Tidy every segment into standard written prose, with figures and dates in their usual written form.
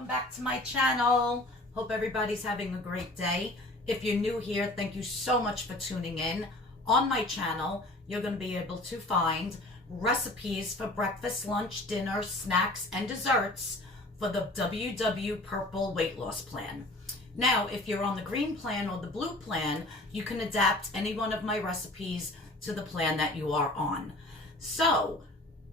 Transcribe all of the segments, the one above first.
welcome back to my channel. Hope everybody's having a great day. If you're new here, thank you so much for tuning in. On my channel, you're going to be able to find recipes for breakfast, lunch, dinner, snacks, and desserts for the WW Purple Weight Loss Plan. Now, if you're on the green plan or the blue plan, you can adapt any one of my recipes to the plan that you are on. So,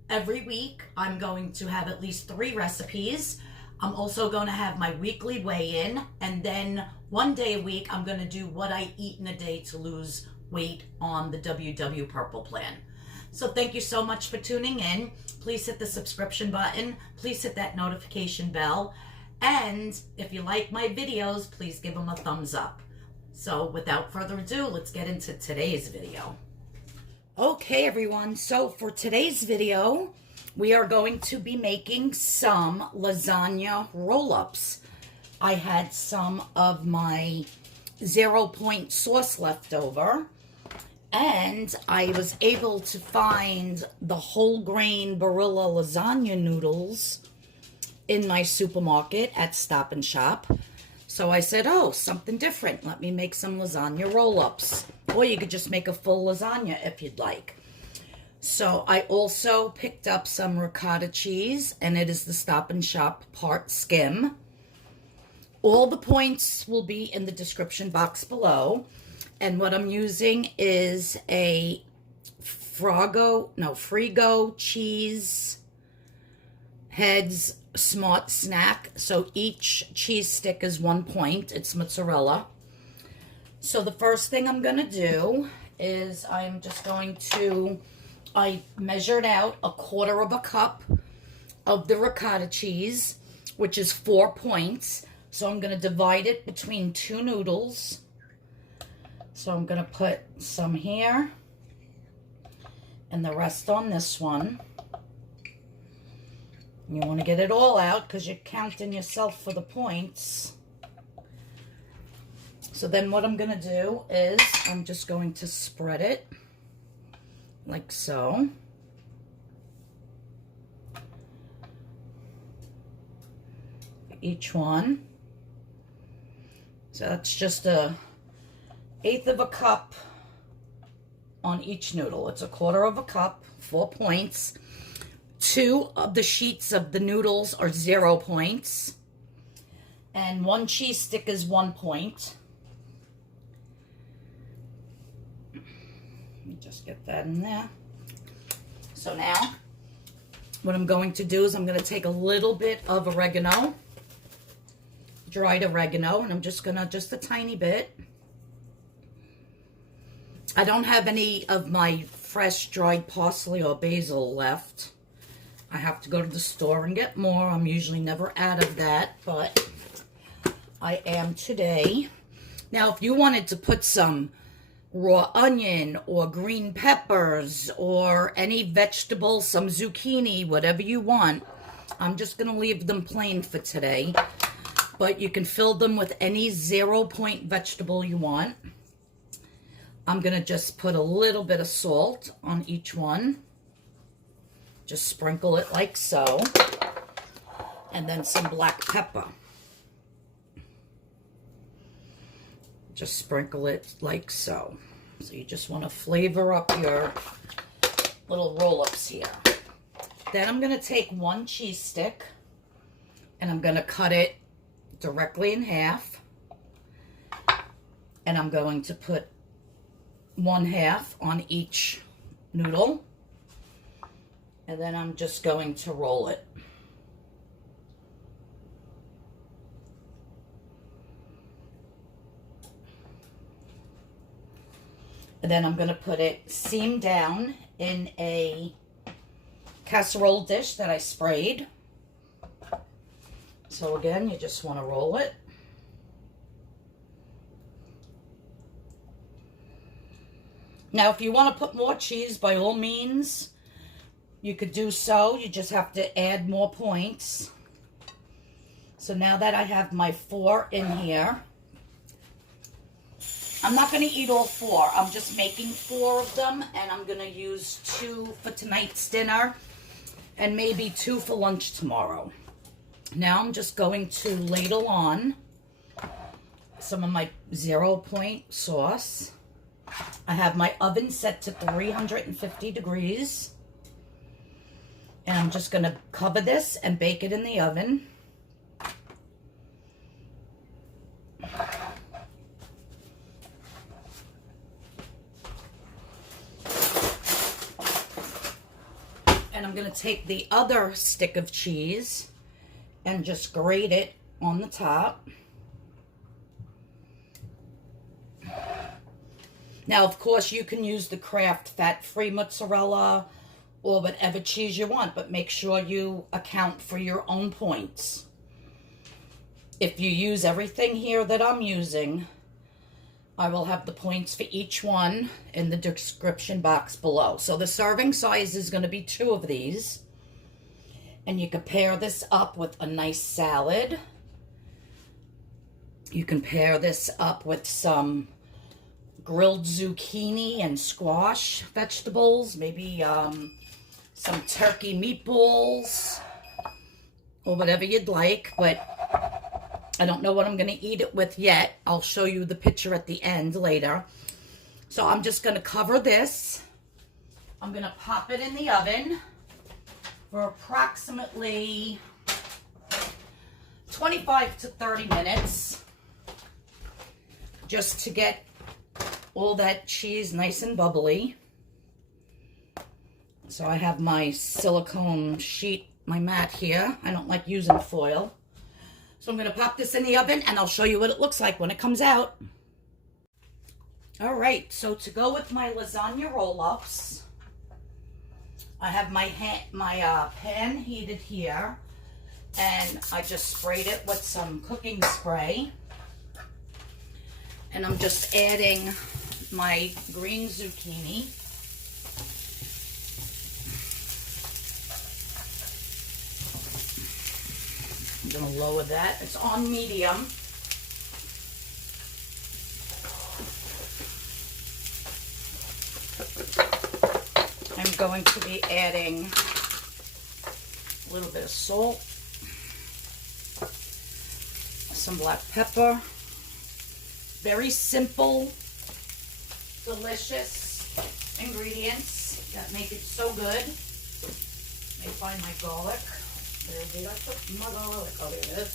every week, I'm going to have at least 3 recipes. I'm also going to have my weekly weigh-in, and then one day a week, I'm going to do what I eat in a day to lose weight on the WW Purple Plan. So thank you so much for tuning in. Please hit the subscription button. Please hit that notification bell. And if you like my videos, please give them a thumbs up. So without further ado, let's get into today's video. Okay, everyone. So for today's video, we are going to be making some lasagna roll-ups. I had some of my 0-point sauce left over, and I was able to find the whole grain Barilla lasagna noodles in my supermarket at Stop and Shop. So I said, oh, something different. Let me make some lasagna roll-ups. Or you could just make a full lasagna if you'd like. So I also picked up some ricotta cheese, and it is the Stop and Shop part Skim. All the points will be in the description box below. And what I'm using is a Frigo cheese heads smart snack. So each cheese stick is 1 point. It's mozzarella. So the first thing I'm going to do is I'm just going to, I measured out 1/4 cup of the ricotta cheese, which is 4 points. So I'm going to divide it between 2 noodles. So I'm going to put some here and the rest on this one. You want to get it all out because you're counting yourself for the points. So then what I'm going to do is I'm just going to spread it like so. Each one. So that's just 1/8 cup on each noodle. It's 1/4 cup, 4 points. 2 of the sheets of the noodles are 0 points. And 1 cheese stick is 1 point. Let me just get that in there. So now, what I'm going to do is I'm going to take a little bit of oregano, dried oregano, and I'm just going to, just a tiny bit. I don't have any of my fresh dried parsley or basil left. I have to go to the store and get more. I'm usually never out of that, but I am today. Now, if you wanted to put some raw onion or green peppers or any vegetable, some zucchini, whatever you want, I'm just going to leave them plain for today. But you can fill them with any 0-point vegetable you want. I'm going to just put a little bit of salt on each one. Just sprinkle it like so. And then some black pepper. Just sprinkle it like so. So you just want to flavor up your little roll-ups here. Then I'm going to take 1 cheese stick and I'm going to cut it directly in half. And I'm going to put 1/2 on each noodle. And then I'm just going to roll it. And then I'm going to put it seam down in a casserole dish that I sprayed. So again, you just want to roll it. Now, if you want to put more cheese, by all means, you could do so. You just have to add more points. So now that I have my 4 in here, I'm not going to eat all 4. I'm just making 4 of them, and I'm going to use 2 for tonight's dinner and maybe 2 for lunch tomorrow. Now I'm just going to ladle on some of my 0-point sauce. I have my oven set to 350 degrees. And I'm just going to cover this and bake it in the oven. And I'm going to take the other stick of cheese and just grate it on the top. Now, of course, you can use the Kraft fat-free mozzarella or whatever cheese you want, but make sure you account for your own points. If you use everything here that I'm using, I will have the points for each one in the description box below. So the serving size is going to be 2 of these. And you can pair this up with a nice salad. You can pair this up with some grilled zucchini and squash vegetables. Maybe some turkey meatballs or whatever you'd like. But I don't know what I'm going to eat it with yet. I'll show you the picture at the end later. So I'm just going to cover this. I'm going to pop it in the oven for approximately 25 to 30 minutes. Just to get all that cheese nice and bubbly. So I have my silicone sheet, my mat here. I don't like using foil. So I'm going to pop this in the oven and I'll show you what it looks like when it comes out. All right, so to go with my lasagna roll-ups, I have my pan heated here, and I just sprayed it with some cooking spray. And I'm just adding my green zucchini. I'm going to lower that. It's on medium. I'm going to be adding a little bit of salt, some black pepper. Very simple, delicious ingredients that make it so good. Let me find my garlic. Where did I put my garlic? Oh, there it is.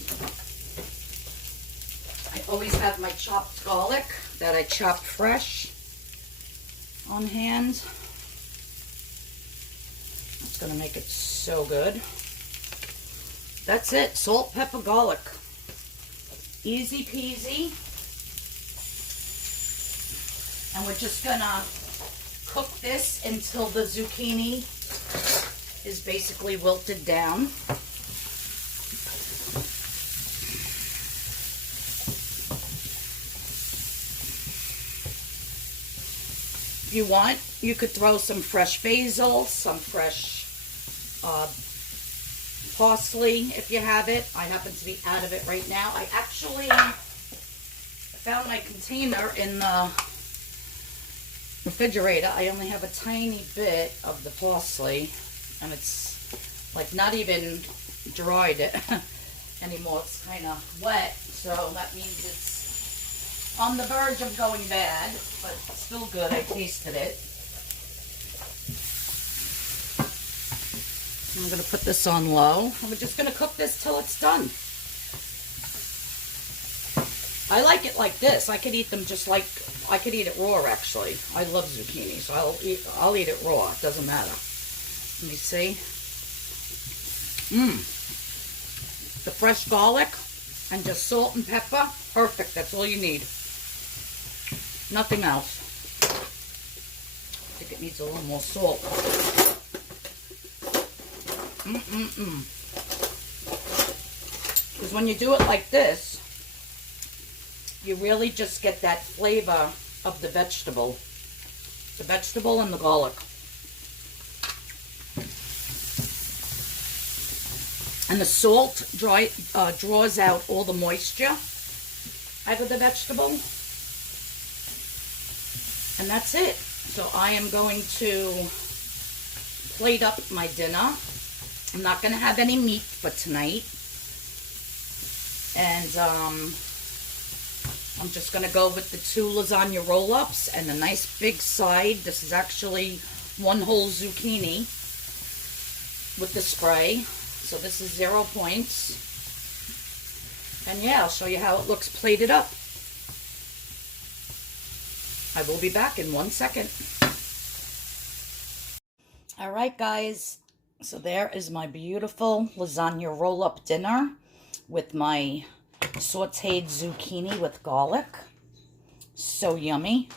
I always have my chopped garlic that I chopped fresh on hand. It's going to make it so good. That's it. Salt, pepper, garlic. Easy peasy. And we're just going to cook this until the zucchini is basically wilted down. If you want, you could throw some fresh basil, some fresh parsley if you have it. I happen to be out of it right now. I actually found my container in the refrigerator. I only have a tiny bit of the parsley, and it's like not even dried anymore. It's kind of wet, so that means it's on the verge of going bad, but still good. I tasted it. I'm going to put this on low, and we're just going to cook this till it's done. I like it like this. I could eat them just like, I could eat it raw actually. I love zucchini, so I'll eat it raw. It doesn't matter. Let me see. The fresh garlic and just salt and pepper. Perfect. That's all you need. Nothing else. I think it needs a little more salt. Because when you do it like this, you really just get that flavor of the vegetable. The vegetable and the garlic. And the salt draws out all the moisture out of the vegetable. And that's it. So I am going to plate up my dinner. I'm not going to have any meat for tonight. And I'm just going to go with the 2 lasagna roll-ups and a nice big side. This is actually 1 whole zucchini with the spray. So this is 0 points. And yeah, I'll show you how it looks plated up. I will be back in 1 second. All right, guys. So there is my beautiful lasagna roll-up dinner with my sauteed zucchini with garlic. So yummy.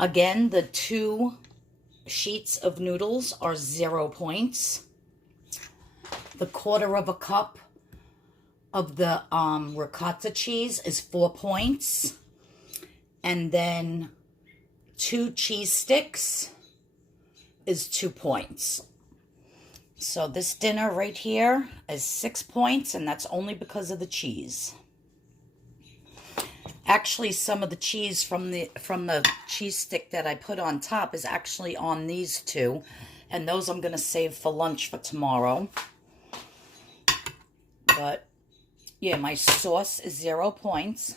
Again, the 2 sheets of noodles are 0 points. The 1/4 cup of the ricotta cheese is 4 points. And then 2 cheese sticks is 2 points. So this dinner right here is 6 points, and that's only because of the cheese. Actually, some of the cheese from the cheese stick that I put on top is actually on these 2, and those I'm going to save for lunch for tomorrow. But yeah, my sauce is 0 points.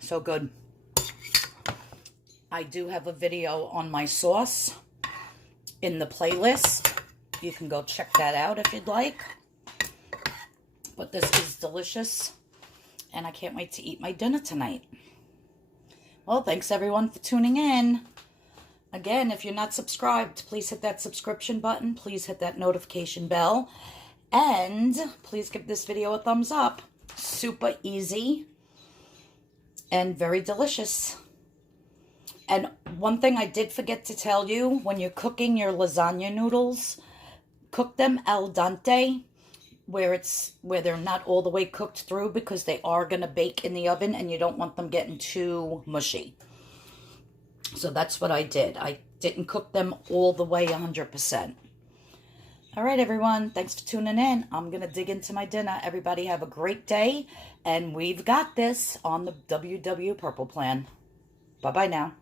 So good. I do have a video on my sauce in the playlist. You can go check that out if you'd like. But this is delicious, and I can't wait to eat my dinner tonight. Well, thanks everyone for tuning in. Again, if you're not subscribed, please hit that subscription button. Please hit that notification bell. And please give this video a thumbs up. Super easy and very delicious. And one thing I did forget to tell you, when you're cooking your lasagna noodles, cook them al dente, where they're not all the way cooked through, because they are going to bake in the oven and you don't want them getting too mushy. So that's what I did. I didn't cook them all the way 100%. All right, everyone. Thanks for tuning in. I'm going to dig into my dinner. Everybody have a great day. And we've got this on the WW Purple Plan. Bye-bye now.